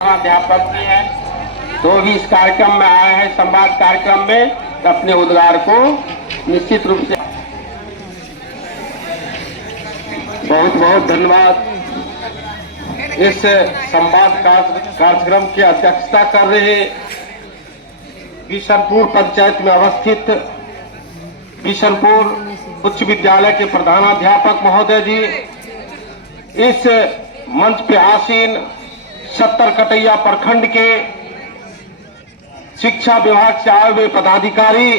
अध्यापक भी हैं, तो भी इस कार्यक्रम में आए हैं। संवाद कार्यक्रम में अपने उद्गार को निश्चित रूप से बहुत बहुत धन्यवाद। इस संवाद कार्यक्रम की अध्यक्षता कर रहे बिशनपुर पंचायत में अवस्थित बिशनपुर उच्च विद्यालय के प्रधानाध्यापक महोदय जी, इस मंच पे आसीन 70 कटैया प्रखंड के शिक्षा विभाग से आए हुए पदाधिकारी,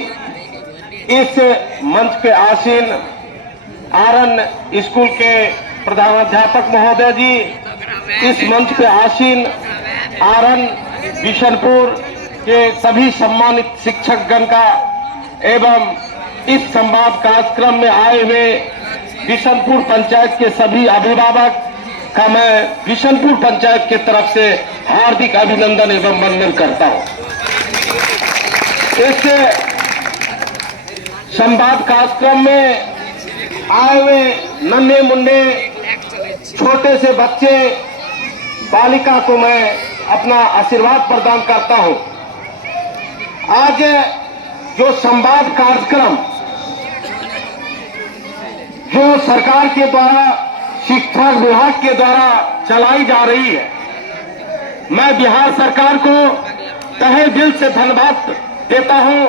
इस मंच पे आसीन आरन स्कूल के प्रधानाध्यापक महोदय जी, इस मंच पे आसीन आरन बिशनपुर के सभी सम्मानित शिक्षकगण का एवं इस संवाद कार्यक्रम में आए हुए बिशनपुर पंचायत के सभी अभिभावक का मैं बिशनपुर पंचायत की तरफ से हार्दिक अभिनंदन एवं वंदन करता हूं। इस संवाद कार्यक्रम में आए हुए नन्हे मुन्ने छोटे से बच्चे बालिका को मैं अपना आशीर्वाद प्रदान करता हूं। आज जो संवाद कार्यक्रम जो सरकार के द्वारा शिक्षा विभाग के द्वारा चलाई जा रही है, मैं बिहार सरकार को तहे दिल से धन्यवाद देता हूं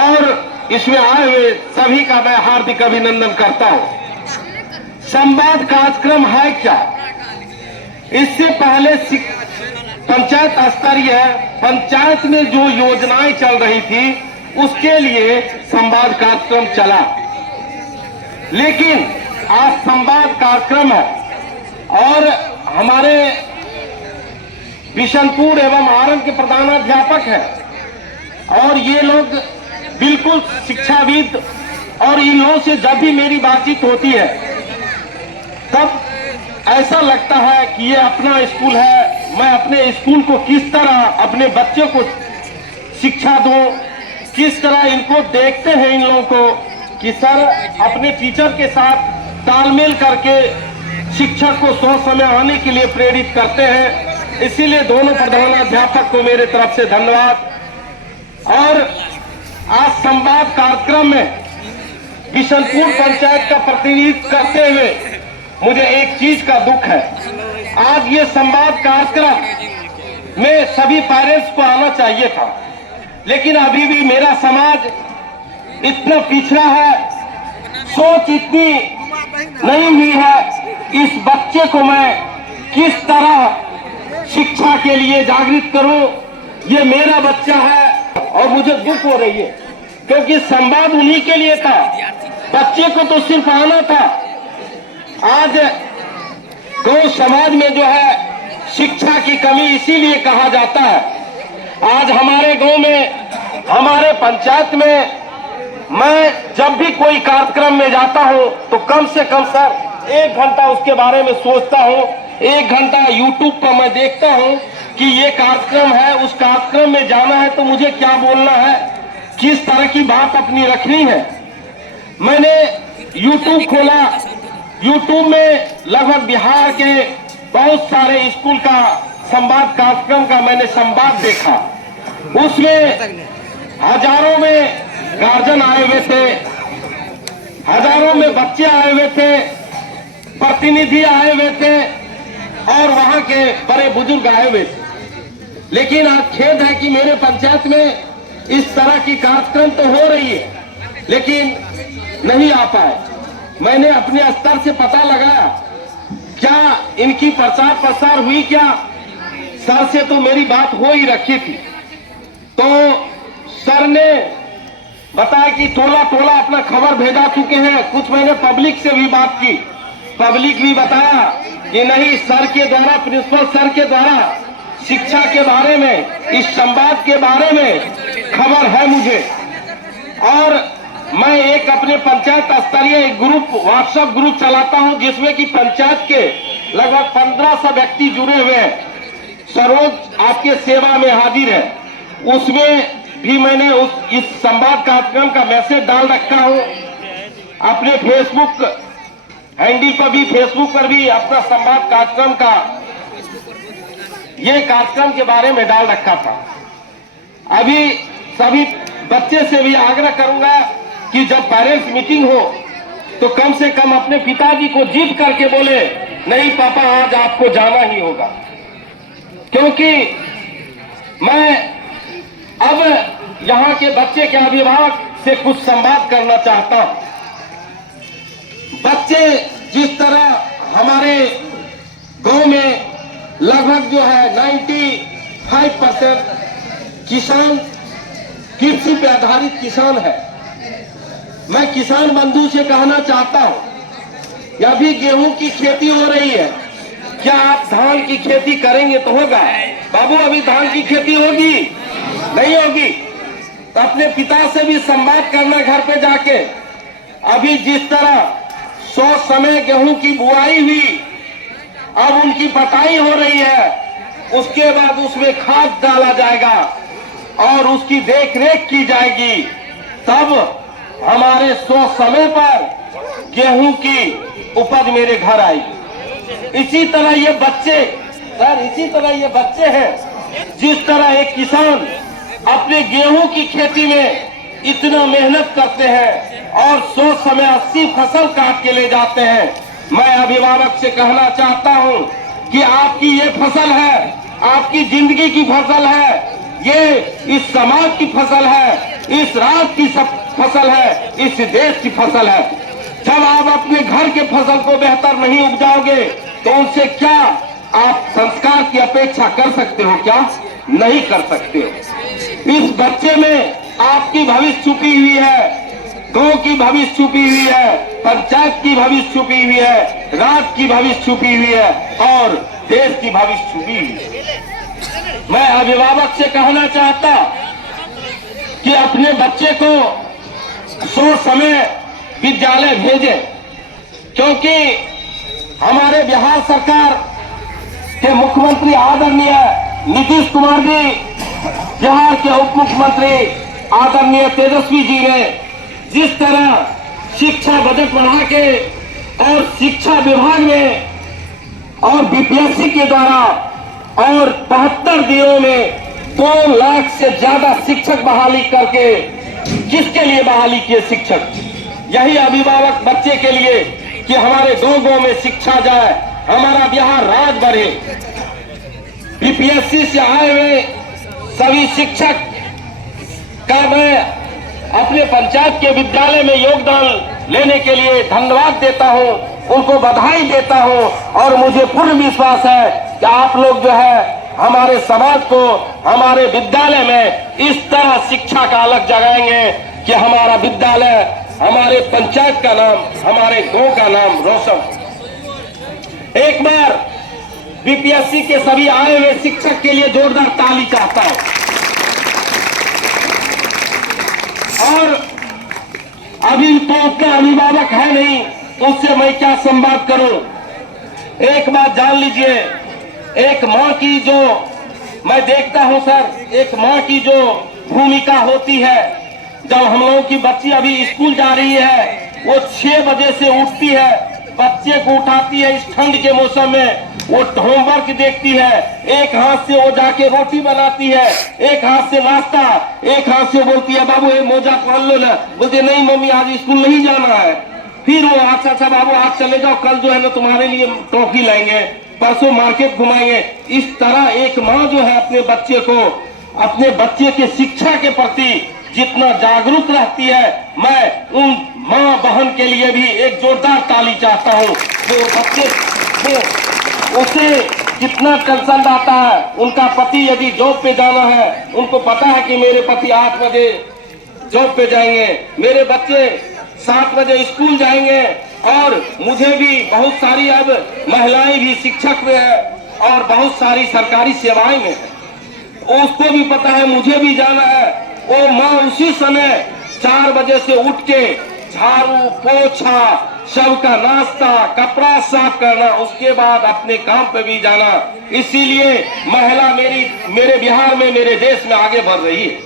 और इसमें आए हुए सभी का मैं हार्दिक अभिनंदन करता हूं। संवाद कार्यक्रम है क्या? इससे पहले पंचायत स्तरीय पंचायत में जो योजनाएं चल रही थी उसके लिए संवाद कार्यक्रम चला, लेकिन आज संवाद कार्यक्रम है और हमारे बिशनपुर एवं आरन के प्रधानाध्यापक हैं और ये लोग बिल्कुल शिक्षाविद, और इन लोगों से जब भी मेरी बातचीत होती है तब ऐसा लगता है कि ये अपना स्कूल है, मैं अपने स्कूल को किस तरह अपने बच्चों को शिक्षा दूं, किस तरह इनको देखते हैं इन लोगों को कि सर अपने टीचर के साथ तालमेल करके शिक्षक को सौ समय आने के लिए प्रेरित करते हैं। इसीलिए दोनों प्रधानाध्यापक को मेरे तरफ से धन्यवाद। और आज संवाद कार्यक्रम में बिशनपुर पंचायत का प्रतिनिधित्व करते हुए मुझे एक चीज का दुख है। आज ये संवाद कार्यक्रम में सभी पेरेंट्स को आना चाहिए था, लेकिन अभी भी मेरा समाज इतना पिछड़ा है, सोच इतनी नहीं हुई है इस बच्चे को मैं किस तरह शिक्षा के लिए जागृत करूं। ये मेरा बच्चा है और मुझे दुख हो रही है, क्योंकि संवाद उन्हीं के लिए था, बच्चे को तो सिर्फ आना था। आज गौ समाज में जो है शिक्षा की कमी इसीलिए कहा जाता है। आज हमारे गांव में, हमारे पंचायत में मैं जब भी कोई कार्यक्रम में जाता हूं तो कम से कम सर 1 घंटा उसके बारे में सोचता हूं, 1 घंटा यूट्यूब पर मैं देखता हूं कि ये कार्यक्रम है, उस कार्यक्रम में जाना है तो मुझे क्या बोलना है, किस तरह की बात अपनी रखनी है। मैंने यूट्यूब खोला, यूट्यूब में लगभग बिहार के बहुत सारे स्कूल का संवाद कार्यक्रम का मैंने संवाद देखा। उसमें हजारों में गार्जियन आए हुए थे, हजारों में बच्चे आए हुए थे, प्रतिनिधि आए हुए थे और वहां के बड़े बुजुर्ग आए हुए थे। लेकिन आज खेद है कि मेरे पंचायत में इस तरह की कार्यक्रम तो हो रही है, लेकिन नहीं आ पाए। मैंने अपने स्तर से पता लगाया, क्या इनकी प्रचार प्रसार हुई क्या? सर से तो मेरी बात हो ही रखी थी, तो सर ने बताया कि टोला टोला अपना खबर भेजा चुके हैं। कुछ मैंने पब्लिक से भी बात की, पब्लिक भी बताया कि नहीं, सर के द्वारा, प्रिंसिपल सर के द्वारा शिक्षा के बारे में, इस संवाद के बारे में खबर है मुझे। और मैं एक अपने पंचायत स्तरीय एक ग्रुप, व्हाट्सएप ग्रुप चलाता हूं जिसमें कि पंचायत के लगभग 1500 व्यक्ति जुड़े हुए हैं। सरोज आपके सेवा में हाजिर है, उसमें भी मैंने इस संवाद कार्यक्रम का मैसेज डाल रखा हूं। अपने फेसबुक हैंडल पर भी, फेसबुक पर भी अपना संवाद कार्यक्रम का ये कार्यक्रम के बारे में डाल रखा था। अभी सभी बच्चे से भी आग्रह करूंगा कि जब पेरेंट्स मीटिंग हो तो कम से कम अपने पिताजी को जिद करके बोले, नहीं पापा आज आपको जाना ही होगा। क्योंकि मैं अब यहाँ के बच्चे के अभिभावक से कुछ संवाद करना चाहता हूं। बच्चे जिस तरह हमारे गांव में लगभग जो है 95% किसान कृषि पे आधारित किसान है। मैं किसान बंधु से कहना चाहता हूं कि अभी गेहूं की खेती हो रही है, क्या आप धान की खेती करेंगे तो होगा? बाबू अभी धान की खेती होगी नहीं होगी? तो अपने पिता से भी संवाद करना घर पे जाके। अभी जिस तरह 100 समय गेहूं की बुआई हुई, अब उनकी कटाई हो रही है, उसके बाद उसमें खाद डाला जाएगा और उसकी देख रेख की जाएगी, तब हमारे 100 समय पर गेहूं की उपज मेरे घर आएगी। इसी तरह ये बच्चे इसी तरह ये बच्चे हैं। जिस तरह एक किसान अपने गेहूं की खेती में इतना मेहनत करते हैं और 100 समय 80 फसल काट के ले जाते हैं, मैं अभिभावक से कहना चाहता हूं कि आपकी ये फसल है, आपकी जिंदगी की फसल है, ये इस समाज की फसल है, इस राज्य की फसल है, इस देश की फसल है। जब आप अपने घर के फसल को बेहतर नहीं उपजाओगे तो उनसे क्या आप संस्कार की अपेक्षा कर सकते हो? क्या नहीं कर सकते हो। इस बच्चे में आपकी भविष्य छुपी हुई है, गांव की भविष्य छुपी हुई है, पंचायत की भविष्य छुपी हुई है, राज्य की भविष्य छुपी हुई है और देश की भविष्य छुपी हुई है। मैं अभिभावक से कहना चाहता कि अपने बच्चे को 100 समय विद्यालय भेजें, क्योंकि हमारे बिहार सरकार के मुख्यमंत्री आदरणीय नीतीश कुमार जी, बिहार के उप मुख्यमंत्री आदरणीय तेजस्वी जी ने जिस तरह शिक्षा बजट बढ़ा के और शिक्षा विभाग में और बीपीएससी के द्वारा और 72 दिनों में 2 लाख से ज्यादा शिक्षक बहाली करके, किसके लिए बहाली किए? शिक्षक, यही अभिभावक बच्चे के लिए कि हमारे गांव-गांव में शिक्षा जाए, हमारा बिहार राज्य बढ़े। बीपीएससी से आए हुए सभी शिक्षक का मैं अपने पंचायत के विद्यालय में योगदान लेने के लिए धन्यवाद देता हूं, उनको बधाई देता हूं और मुझे पूर्ण विश्वास है कि आप लोग जो है हमारे समाज को हमारे विद्यालय में इस तरह शिक्षा का अलग जगाएंगे कि हमारा विद्यालय, हमारे पंचायत का नाम, हमारे गांव का नाम रोशन। एक बार बीपीएससी के सभी आए हुए शिक्षक के लिए जोरदार ताली चाहता हूं। और अभी तो उतना अभिभावक है नहीं, उससे मैं क्या संवाद करूं। एक बात जान लीजिए, एक माँ की जो मैं देखता हूं सर, एक माँ की जो भूमिका होती है, जब हम लोगों की बच्ची अभी स्कूल जा रही है, वो 6 बजे से उठती है, बच्चे को उठाती है इस ठंड के मौसम में, वो होमवर्क देखती है, एक हाथ से वो जाके रोटी बनाती है, एक हाथ से नाश्ता, एक हाथ से बोलती है बाबू ये मोजा पहन लो ना, बोलते नहीं मम्मी आज स्कूल नहीं जाना है। फिर वो अच्छा बाबू आज चले जाओ, कल जो है ना तुम्हारे लिए टॉफी लाएंगे, परसों मार्केट घुमाएंगे। इस तरह एक माँ जो है अपने बच्चे को, अपने बच्चे के शिक्षा के प्रति जितना जागरूक रहती है, मैं उन माँ बहन के लिए भी एक जोरदार ताली चाहता हूँ। जो बच्चे उसे कितना टेंशन आता है, उनका पति यदि जॉब पे जाना है, उनको पता है कि मेरे पति 8 बजे जॉब पे जाएंगे, मेरे बच्चे 7 बजे स्कूल जाएंगे, और मुझे भी बहुत सारी अब महिलाएं भी शिक्षक में है और बहुत सारी सरकारी सेवाएं में है, उसको भी पता है मुझे भी जाना है। वो माँ उसी समय 4 बजे से उठ के झाड़ू पोछा, सबका नाश्ता, कपड़ा साफ करना, उसके बाद अपने काम पे भी जाना। इसीलिए महिला मेरे बिहार में, मेरे देश में आगे बढ़ रही है।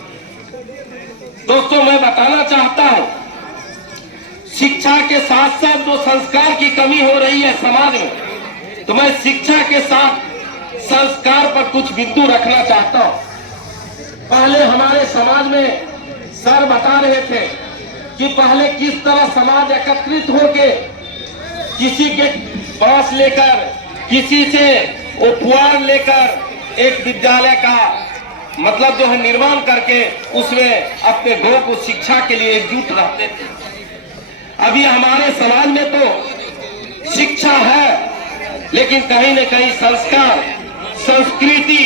दोस्तों मैं बताना चाहता हूं, शिक्षा के साथ साथ जो संस्कार की कमी हो रही है समाज में, तो मैं शिक्षा के साथ संस्कार पर कुछ बिंदु रखना चाहता हूं। पहले हमारे समाज में सर बता रहे थे कि पहले किस तरह समाज एकत्रित होके किसी के पास लेकर, किसी से उपहार लेकर एक विद्यालय का मतलब जो है निर्माण करके उसमें अपने गांव को शिक्षा के लिए एकजुट रहते थे। अभी हमारे समाज में तो शिक्षा है, लेकिन कहीं न कहीं संस्कार, संस्कृति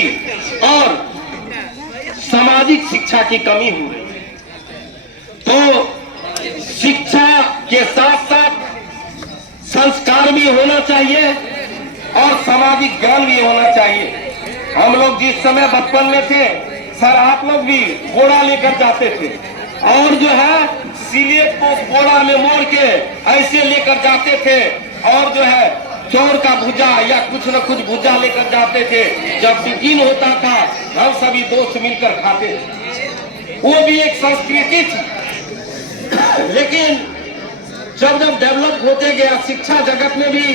और सामाजिक शिक्षा की कमी हो रही है। तो शिक्षा के साथ साथ संस्कार भी होना चाहिए और सामाजिक ज्ञान भी होना चाहिए। हम लोग जिस समय बचपन में थे, सर आप लोग भी घोड़ा लेकर जाते थे और जो है सिलेट को घोड़ा में मोड़ के ऐसे लेकर जाते थे और जो है चौर का भुजा या कुछ न कुछ भुजा लेकर जाते थे। जब टिफिन होता था हम सभी दोस्त मिलकर खाते थे, वो भी एक संस्कृति थी। लेकिन जब जब डेवलप होते गया शिक्षा जगत में भी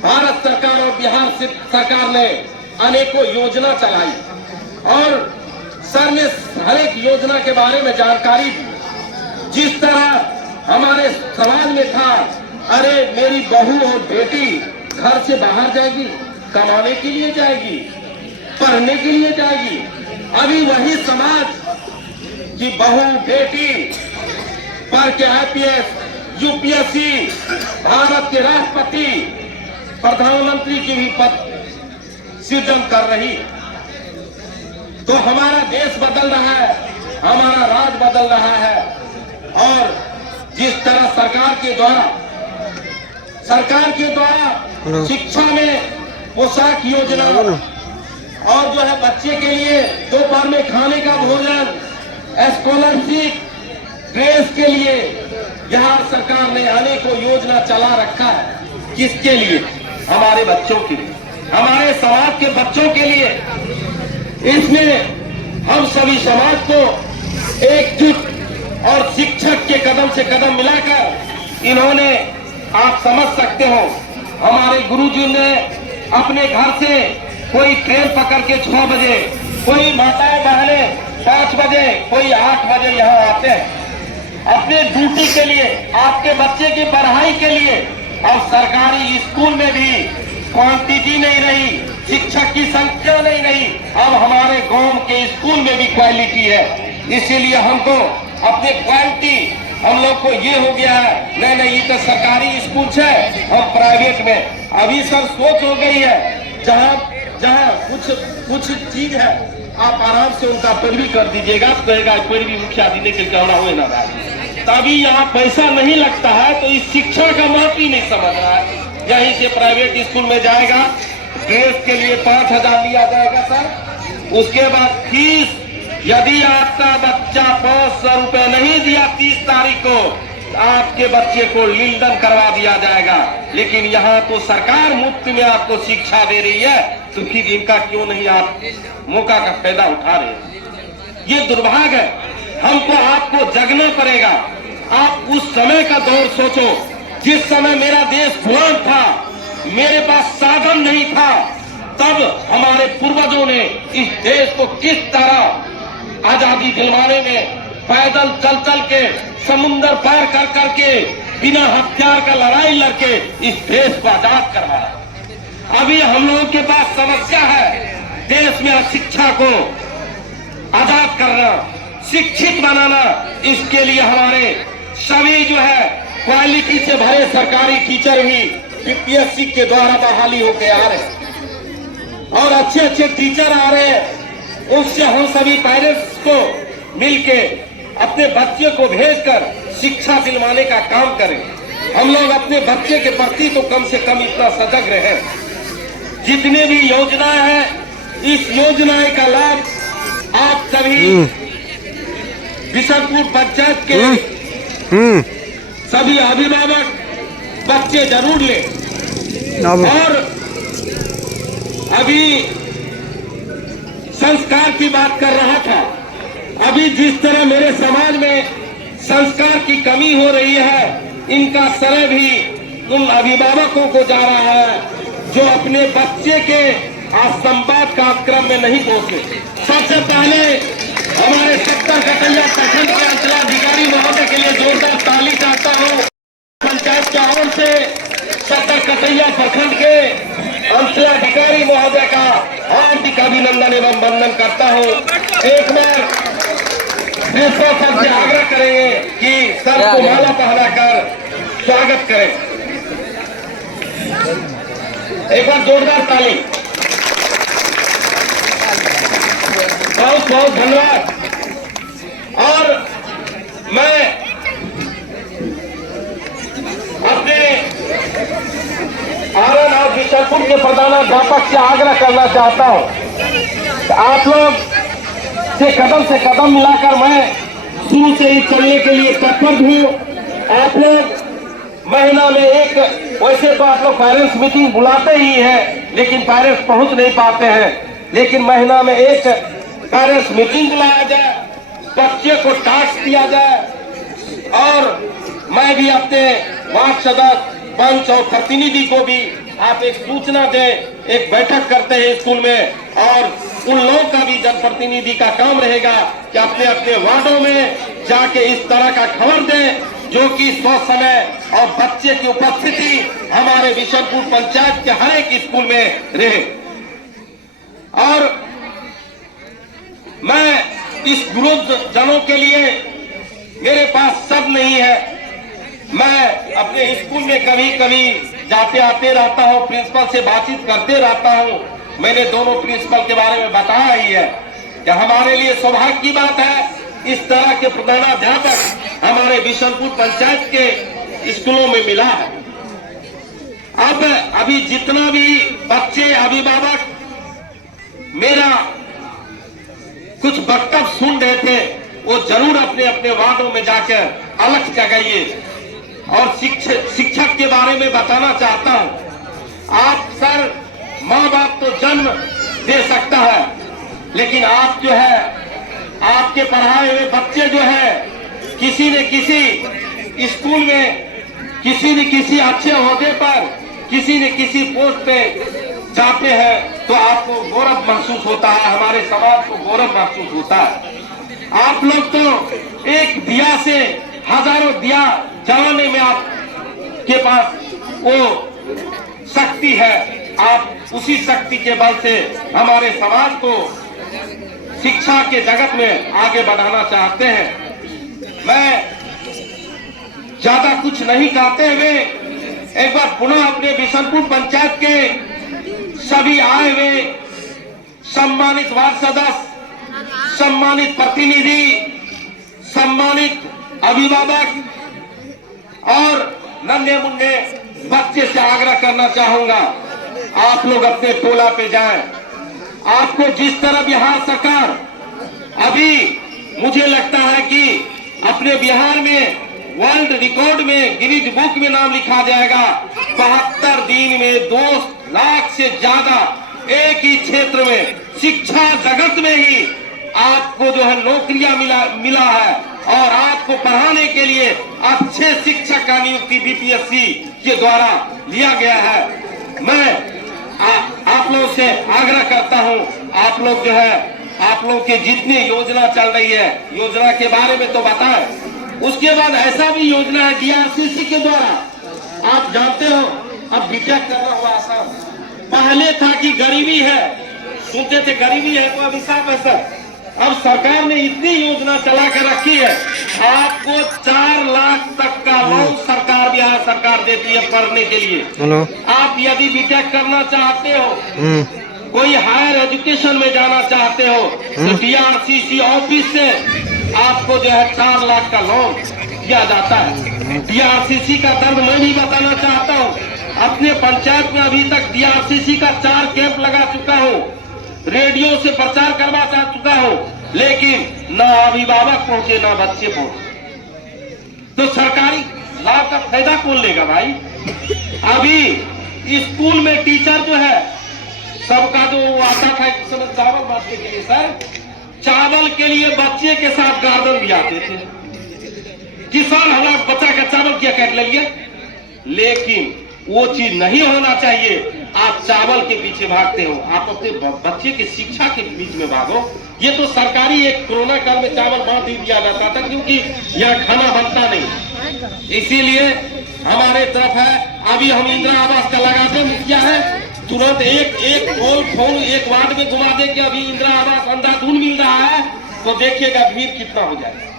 भारत सरकार और बिहार सरकार ने अनेकों योजना चलाई और सर ने हर एक योजना के बारे में जानकारी दी। जिस तरह हमारे समाज में था, अरे मेरी बहू और बेटी घर से बाहर जाएगी, कमाने के लिए जाएगी, पढ़ने के लिए जाएगी। अभी वही समाज की बहू बेटी पढ़ के IPS, UPSC, भारत के राष्ट्रपति, प्रधानमंत्री की भी पद सृजन कर रही। तो हमारा देश बदल रहा है, हमारा राज बदल रहा है। और जिस तरह सरकार के द्वारा शिक्षा में पोशाक योजना और जो है बच्चे के लिए दोपहर में खाने का भोजन, स्कॉलरशिप, ड्रेस के लिए बिहार सरकार ने अनेकों योजना चला रखा है। किसके लिए? हमारे बच्चों के लिए, हमारे समाज के बच्चों के लिए। इसमें हम सभी समाज को एकजुट और शिक्षक के कदम से कदम मिलाकर इन्होंने, आप समझ सकते हो, हमारे गुरुजी ने अपने घर से कोई ट्रेन पकड़ के 6 बजे, कोई माताएं बहनें 5 बजे, कोई 8 बजे यहाँ आते हैं अपने ड्यूटी के लिए, आपके बच्चे की पढ़ाई के लिए। और सरकारी स्कूल में भी क्वांटिटी नहीं रही, शिक्षक की संख्या नहीं रही। अब हमारे गांव के स्कूल में भी क्वालिटी है। इसीलिए हमको अपने क्वालिटी, हम लोग को ये हो गया है, नहीं ये तो सरकारी स्कूल है और प्राइवेट में। अभी सर सोच हो गई है, जहाँ कुछ चीज है आप आराम से उनका पैरवी कर दीजिएगा, कहेगा पैरवी मुखिया जी ने कहना हुए ना भाई। तभी यहाँ पैसा नहीं लगता है, तो इस शिक्षा का महत्व ही नहीं समझ रहा है। यहीं से प्राइवेट स्कूल में जाएगा, ड्रेस के लिए 5,000 लिया जाएगा सर। उसके बाद फीस, यदि आपका बच्चा 500 रुपए नहीं दिया 30 तारीख को, आपके बच्चे को लिंडन करवा दिया जाएगा। लेकिन यहाँ तो सरकार मुफ्त में आपको शिक्षा दे रही है, तो फिर इनका क्यों नहीं आप मौका का फायदा उठा रहे हैं? ये दुर्भाग्य है। हमको आपको जगना पड़ेगा। आप उस समय का दौर सोचो जिस समय मेरा देश गुलाम था, मेरे पास साधन नहीं था। तब हमारे पूर्वजों ने इस देश को किस तरह आजादी दिलवाने में पैदल चल के, समुद्र पार कर करके, बिना हथियार का लड़ाई लड़के इस देश को आजाद करवाया। अभी हम लोगों के पास समस्या है देश में शिक्षा को आजाद करना, शिक्षित बनाना। इसके लिए हमारे सभी जो है क्वालिटी से भरे सरकारी टीचर भी UPSC के द्वारा बहाली होके आ रहे हैं और अच्छे टीचर आ रहे हैं। उससे हम सभी पेरेंट्स को मिलके अपने बच्चे को भेजकर शिक्षा दिलवाने का काम करें। हम लोग अपने बच्चे के प्रति तो कम से कम इतना सजग रहे। जितने भी योजनाएं हैं, इस योजना का लाभ आप सभी बिशनपुर पंचायत के सभी अभिभावक बच्चे जरूर ले। और अभी संस्कार की बात कर रहा था। अभी जिस तरह मेरे समाज में संस्कार की कमी हो रही है, इनका श्रेय भी उन अभिभावकों को जा रहा है जो अपने बच्चे के असंवाद का क्रम में नहीं पहुंचे। सबसे पहले हमारे 70 कटैया प्रखंड के अंचलाधिकारी महोदय के लिए जोरदार ताली चाहता हूं। पंचायत की ओर से 70 कटैया प्रखंड के अंचलाधिकारी महोदय का हार्दिक अभिनंदन एवं वंदन करता हूं। एक बार प्रिंसिपल सर से आग्रह करेंगे कि सर को माला पहनाकर स्वागत करें। एक बार जोरदार ताली। बहुत बहुत धन्यवाद। और मैं अपने आनंद और बिशनपुर के प्रधानाध्यापक से आग्रह करना चाहता हूं कि आप लोग से कदम मिलाकर मैं शुरू से ही चलने के लिए तत्पर हूं। आप लोग महीना में एक, वैसे तो आप लोग पेरेंट्स मीटिंग बुलाते ही हैं, लेकिन पेरेंट्स पहुंच नहीं पाते हैं। लेकिन महीना में एक पेरेंट्स मीटिंग बुलाया जाए, बच्चे को टास्क दिया जाए, और मैं भी अपने वार्ड सदस्य, पंच और प्रतिनिधि को भी आप एक सूचना दें। एक बैठक करते हैं स्कूल में, और उन लोगों का भी जनप्रतिनिधि का काम रहेगा कि अपने अपने वार्डों में जाके इस तरह का खबर दें जो कि समय और बच्चे की उपस्थिति हमारे बिशनपुर पंचायत के हर एक स्कूल में रहे। और मैं इस वृद्ध जनों के लिए, मेरे पास सब नहीं है, मैं अपने स्कूल में कभी कभी जाते आते रहता हूं, प्रिंसिपल से बातचीत करते रहता हूं। मैंने दोनों प्रिंसिपल के बारे में बताया ही है कि हमारे लिए सौभाग्य की बात है इस तरह के प्रधानाध्यापक हमारे बिशनपुर पंचायत के स्कूलों में मिला है। अब अभी जितना भी बच्चे, अभिभावक मेरा कुछ वक्तव्य सुन रहे थे, वो जरूर अपने अपने वार्डों में जाकर अलग जगाइए। और शिक्षक के बारे में बताना चाहता हूं। आप सर, माँ बाप तो जन्म दे सकता है, लेकिन आप जो है, आपके पढ़ाए हुए बच्चे जो है, किसी न किसी स्कूल में, किसी न किसी अच्छे ओहदे पर, किसी न किसी पोस्ट पे जाते हैं, तो आपको गौरव महसूस होता है, हमारे समाज को गौरव महसूस होता है। आप लोग तो एक दिया से हजारों दिया जलाने में आपके पास वो शक्ति है। आप उसी शक्ति के बल से हमारे समाज को शिक्षा के जगत में आगे बढ़ाना चाहते हैं। मैं ज्यादा कुछ नहीं कहते हुए एक बार पुनः अपने बिशनपुर पंचायत के सभी आए हुए सम्मानित वार्ड सदस्य, सम्मानित प्रतिनिधि, सम्मानित अभिभावक और नन्हे मुन्ने बच्चे से आग्रह करना चाहूंगा, आप लोग अपने टोला पे जाएं। आपको जिस तरह बिहार सरकार, अभी मुझे लगता है कि अपने बिहार में वर्ल्ड रिकॉर्ड में, गिनीज बुक में नाम लिखा जाएगा। 72 दिन में 2 लाख से ज्यादा एक ही क्षेत्र में, शिक्षा जगत में ही आपको जो है नौकरियां मिला है, और आपको पढ़ाने के लिए अच्छे शिक्षक का नियुक्ति बीपीएससी के द्वारा लिया गया है। मैं आप लोगों से आग्रह करता हूं, आप लोग जो है, आप लोग के जितनी योजना चल रही है, योजना के बारे में तो बताएं। उसके बाद ऐसा भी योजना है डीआरसीसी के द्वारा, आप जानते हो, अब बीटेक करना हुआ आसान। पहले था कि गरीबी है, सुनते थे गरीबी है तो अभिशाप है सर। अब सरकार ने इतनी योजना चला कर रखी है, आपको 4 लाख तक का लोन सरकार, बिहार सरकार देती है पढ़ने के लिए। आप यदि बीटेक करना चाहते हो, कोई हायर एजुकेशन में जाना चाहते हो, तो डीआरसीसी ऑफिस से आपको जो है 4 लाख का लोन दिया जाता है। डीआरसीसी का दर्द मैं भी बताना चाहता हूँ। अपने पंचायत में अभी तक डीआरसीसी का 4 कैंप लगा चुका हूँ, रेडियो से प्रचार करवा चुका हूं, लेकिन ना अभिभावक पहुंचे ना बच्चे पहुंचे। तो सरकारी लाभ का फायदा कौन लेगा भाई? अभी स्कूल में टीचर जो है, सबका जो आता था इस समय चावल बांटने के लिए, सर चावल के लिए बच्चे के साथ गार्डन भी आते थे कि सर हमारा बच्चा का चावल क्या काट लिया। लेकिन वो चीज नहीं होना चाहिए। आप चावल के पीछे भागते हो, आप अपने बच्चे की शिक्षा के बीच में भागो। ये तो सरकारी एक कोरोना काल में चावल बांट ही दिया जाता था, क्योंकि यहाँ खाना बनता नहीं। इसीलिए हमारे तरफ है, अभी हम इंदिरा आवास का लगाते मुखिया है, तुरंत एक फोन एक वार्ड में घुमा दे कि अभी इंदिरा आवास अंधाधुन मिल रहा है, तो देखिएगा भीड़ कितना हो जाएगा।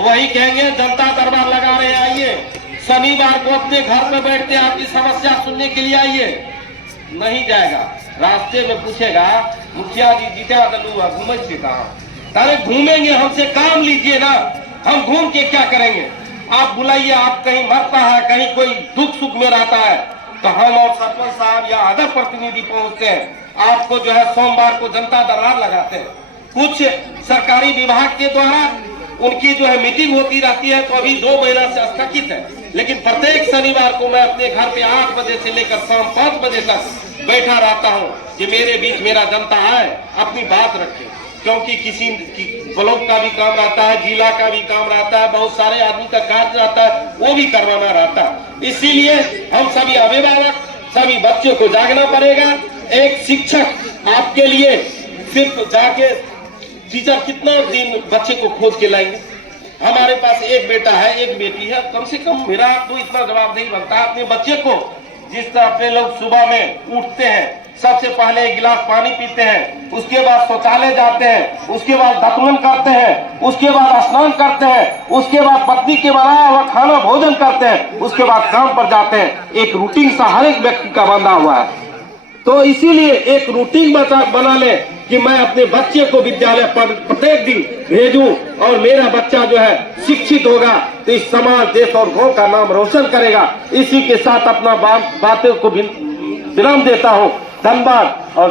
वही कहेंगे जनता दरबार लगा रहे हैं, आइए शनिवार को अपने घर में बैठते आपकी समस्या सुनने के लिए आइए। नहीं जाएगा, रास्ते में पूछेगा मुखिया जी जीता दलुआ घूमे से कहा, अरे घूमेंगे, हमसे काम लीजिए ना, हम घूम के क्या करेंगे। आप बुलाइए, आप कहीं मरता है, कहीं कोई दुख सुख में रहता है, तो हम और सरपंच साहब या अदर प्रतिनिधि पहुंचते हैं, आपको जो है सोमवार को जनता दरबार लगाते हैं। कुछ सरकारी विभाग के द्वारा उनकी जो है मीटिंग होती रहती है, तो अभी 2 महीना से स्थगित है, लेकिन प्रत्येक शनिवार को मैं अपने घर पे 8 बजे से लेकर शाम 5 बजे तक बैठा रहता हूँ कि मेरे बीच मेरा जनता आए, अपनी बात रखे। क्योंकि किसी ब्लॉक का भी काम रहता है, जिला का भी काम रहता है, बहुत सारे आदमी का कार्य रहता है, वो भी करवाना रहता है। इसीलिए हम सभी अभिभावक, सभी बच्चों को जागना पड़ेगा। एक शिक्षक आपके लिए सिर्फ जाके टीचर कितना दिन बच्चे को खोज के लाएंगे। हमारे पास एक बेटा है, एक बेटी है, कम से कम मेरा तो इतना जवाबदेही बनता है अपने बच्चे को। जिस तरह अपने लोग सुबह में उठते हैं, सबसे पहले 1 गिलास पानी पीते हैं, उसके बाद शौचालय जाते हैं, उसके बाद दातुन करते हैं, उसके बाद स्नान करते हैं, उसके बाद पत्नी के बनाया हुआ खाना भोजन करते हैं, उसके बाद काम पर जाते हैं। एक रूटीन सा हर एक व्यक्ति का बंधा हुआ है। तो इसीलिए एक रूटीन बना ले कि मैं अपने बच्चे को विद्यालय पर प्रत्येक दिन भेजूं, और मेरा बच्चा जो है शिक्षित होगा तो इस समाज, देश और गांव का नाम रोशन करेगा। इसी के साथ अपना बातों को विराम देता हूं। धन्यवाद। और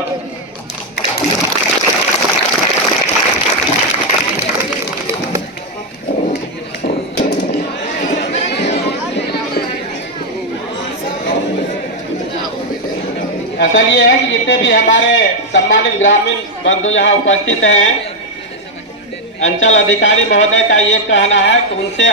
असल ये है कि जितने भी हमारे सम्मानित ग्रामीण बंधु यहाँ उपस्थित हैं, अंचल अधिकारी महोदय का ये कहना है कि उनसे